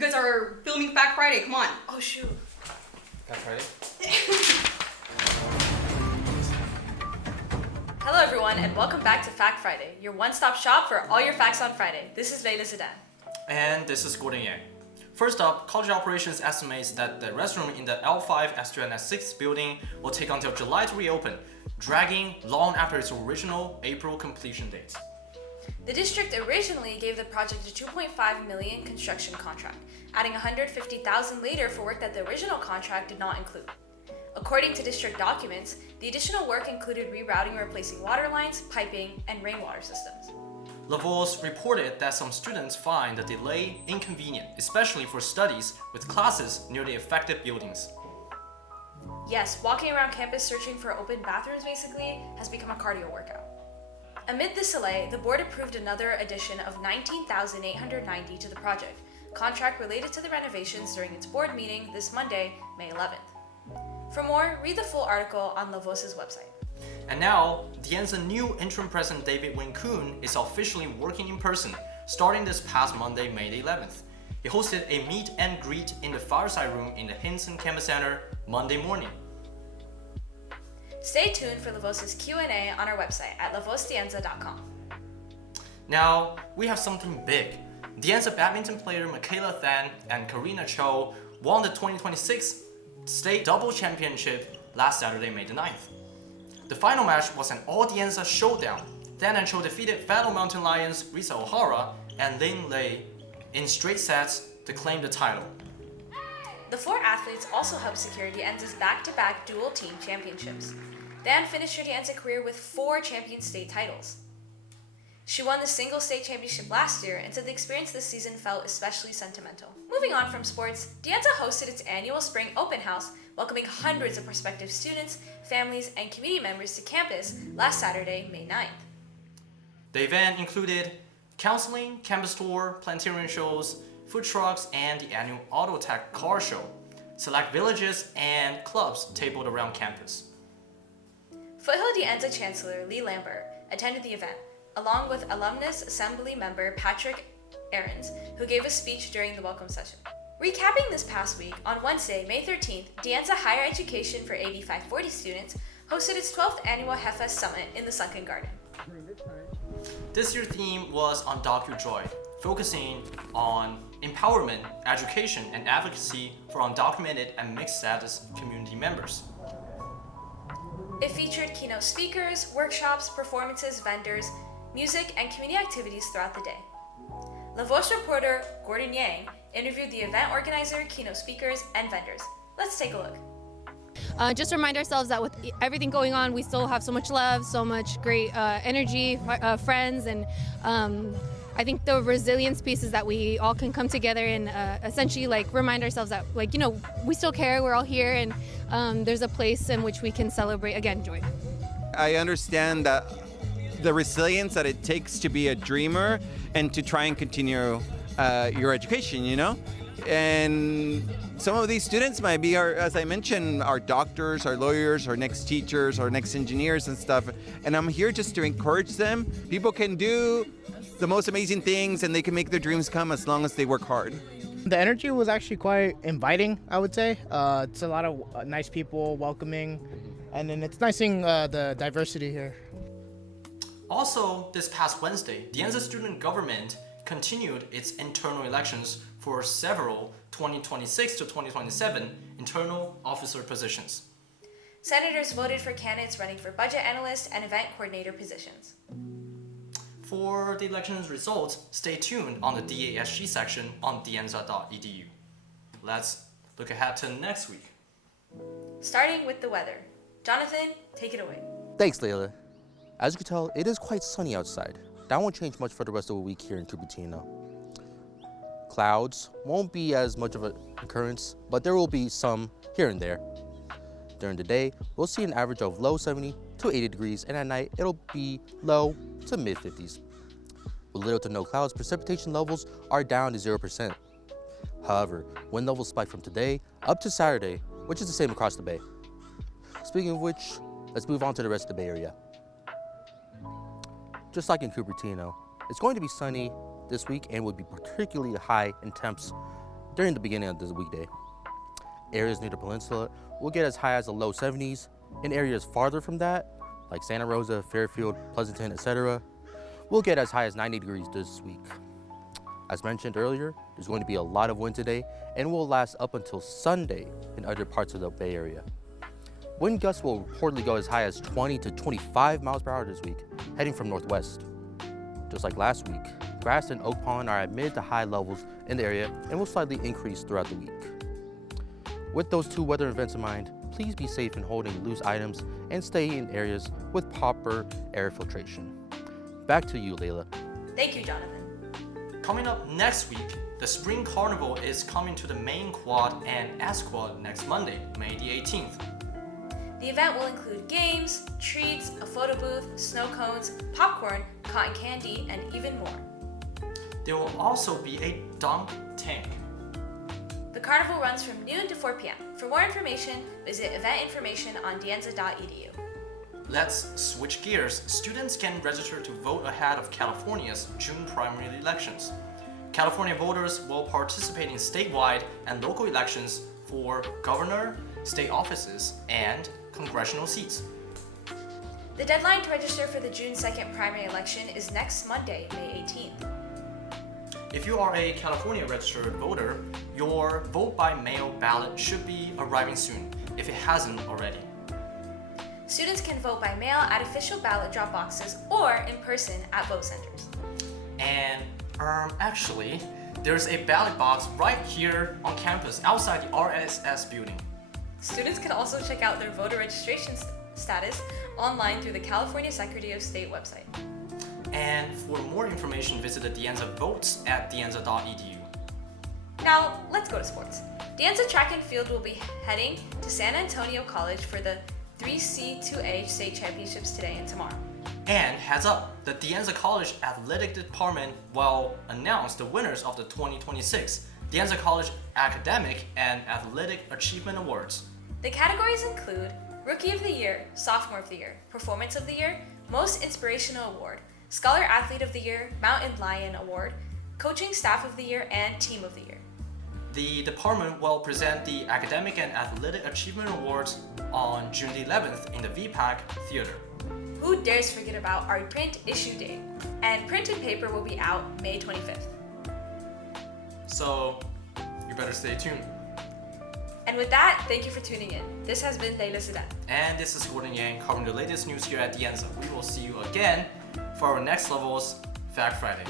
You guys are filming Fact Friday, come on. Oh shoot. Fact Friday? Hello everyone and welcome back to Fact Friday, your one-stop shop for all your facts on Friday. This is Laila Zedan. And this is Nguyen-Au. First up, College Operations estimates that the restroom in the L5, S2, and S6 building will take until July to reopen, dragging long after its original April completion date. The district originally gave the project a $2.5 million construction contract, adding $150,000 later for work that the original contract did not include. According to district documents, the additional work included rerouting and replacing water lines, piping, and rainwater systems. La Voice reported that some students find the delay inconvenient, especially for studies with classes near the affected buildings. Yes, walking around campus searching for open bathrooms basically has become a cardio workout. Amid this delay, the board approved another addition of $19,890 to the project, contract related to the renovations during its board meeting this Monday, May 11th. For more, read the full article on La Voice's website. And now, the Anza new interim president David Wain Coon is officially working in person, starting this past Monday, May the 11th. He hosted a meet and greet in the fireside room in the Hinson Campus Center Monday morning. Stay tuned for La Voice's Q&A on our website at lavoicedianza.com. Now, we have something big. The Anza badminton player Michaela Than and Karina Cho won the 2026 state double championship last Saturday, May the 9th. The final match was an all-The Anza showdown. Than and Cho defeated fellow Mountain Lions Risa O'Hara and Lin Lei in straight sets to claim the title. The four athletes also helped secure the Anza's back-to-back dual team championships. Dan finished her Anza career with 4 champion state titles. She won the single state championship last year and said the experience this season felt especially sentimental. Moving on from sports, Anza hosted its annual spring open house, welcoming hundreds of prospective students, families, and community members to campus last Saturday, May 9th. The event included counseling, campus tour, planetarium shows, food trucks, and the annual Auto Tech car show. Select villages and clubs tabled around campus. Foothill Anza Chancellor Lee Lambert attended the event, along with Alumnus Assembly member Patrick Ahrens, who gave a speech during the welcome session. Recapping this past week, on Wednesday, May 13th, Anza Higher Education for AB 540 students hosted its 12th annual HEFAS Summit in the Sunken Garden. This year's theme was on DocuJoy, focusing on empowerment, education, and advocacy for undocumented and mixed status community members. It featured keynote speakers, workshops, performances, vendors, music, and community activities throughout the day. La Voice reporter Gordon Yang interviewed the event organizer, keynote speakers, and vendors. Let's take a look. Just remind ourselves that with everything going on, we still have so much love, so much great energy, friends, and I think the resilience piece is that we all can come together and essentially remind ourselves that we still care, we're all here, and there's a place in which we can celebrate, again, joy. I understand that the resilience that it takes to be a dreamer and to try and continue your education, and some of these students might be, as I mentioned, our doctors, our lawyers, our next teachers, our next engineers and stuff. And I'm here just to encourage them. People can do the most amazing things and they can make their dreams come as long as they work hard. The energy was actually quite inviting, I would say. It's a lot of nice people, welcoming, and then it's nice seeing the diversity here. Also, this past Wednesday, the Anza student government continued its internal elections for several 2026 to 2027 internal officer positions. Senators voted for candidates running for budget analyst and event coordinator positions. For the elections results, stay tuned on the DASG section on danza.edu. Let's look ahead to next week. Starting with the weather. Jonathan, take it away. Thanks, Laila. As you can tell, it is quite sunny outside. That won't change much for the rest of the week here in Cupertino. Clouds won't be as much of an occurrence, but there will be some here and there. During the day, we'll see an average of low 70 to 80 degrees, and at night, it'll be low to mid 50s. With little to no clouds, precipitation levels are down to 0%. However, wind levels spike from today up to Saturday, which is the same across the bay. Speaking of which, let's move on to the rest of the Bay Area. Just like in Cupertino, it's going to be sunny this week and would be particularly high in temps during the beginning of this weekday. Areas near the peninsula will get as high as the low 70s, and areas farther from that, like Santa Rosa, Fairfield, Pleasanton, etc., will get as high as 90 degrees this week. As mentioned earlier, there's going to be a lot of wind today and will last up until Sunday in other parts of the Bay Area. Wind gusts will reportedly go as high as 20 to 25 miles per hour this week, heading from northwest. Just like last week, grass and oak pollen are at mid to high levels in the area and will slightly increase throughout the week. With those two weather events in mind, please be safe in holding loose items and stay in areas with proper air filtration. Back to you, Laila. Thank you, Jonathan. Coming up next week, the Spring Carnival is coming to the main quad and S quad next Monday, May the 18th. The event will include games, treats, a photo booth, snow cones, popcorn, cotton candy, and even more. There will also be a dunk tank. The carnival runs from noon to 4 p.m. For more information, visit event information on danza.edu. Let's switch gears. Students can register to vote ahead of California's June primary elections. California voters will participate in statewide and local elections for governor, state offices, and congressional seats. The deadline to register for the June 2nd primary election is next Monday, May 18th. If you are a California registered voter, your vote by mail ballot should be arriving soon, if it hasn't already. Students can vote by mail at official ballot drop boxes or in person at vote centers. And actually, there's a ballot box right here on campus outside the RSS building. Students can also check out their voter registration status online through the California Secretary of State website. And for more information, visit the Anza votes at danza.edu. Now, let's go to sports. The Anza track and field will be heading to San Antonio College for the 3C2A state championships today and tomorrow. And heads up, the De Anza College Athletic Department will announce the winners of the 2026 De Anza College Academic and Athletic Achievement Awards. The categories include Rookie of the Year, Sophomore of the Year, Performance of the Year, Most Inspirational Award, Scholar Athlete of the Year, Mountain Lion Award, Coaching Staff of the Year, and Team of the Year. The department will present the Academic and Athletic Achievement Awards on June the 11th in the VPAC Theater. Who dares forget about our print issue date? And printed paper will be out May 25th. So, you better stay tuned. And with that, thank you for tuning in. This has been Laila Zedan. And this is Gordon Yang covering the latest news here at De Anza. We will see you again for our next level's Fact Friday.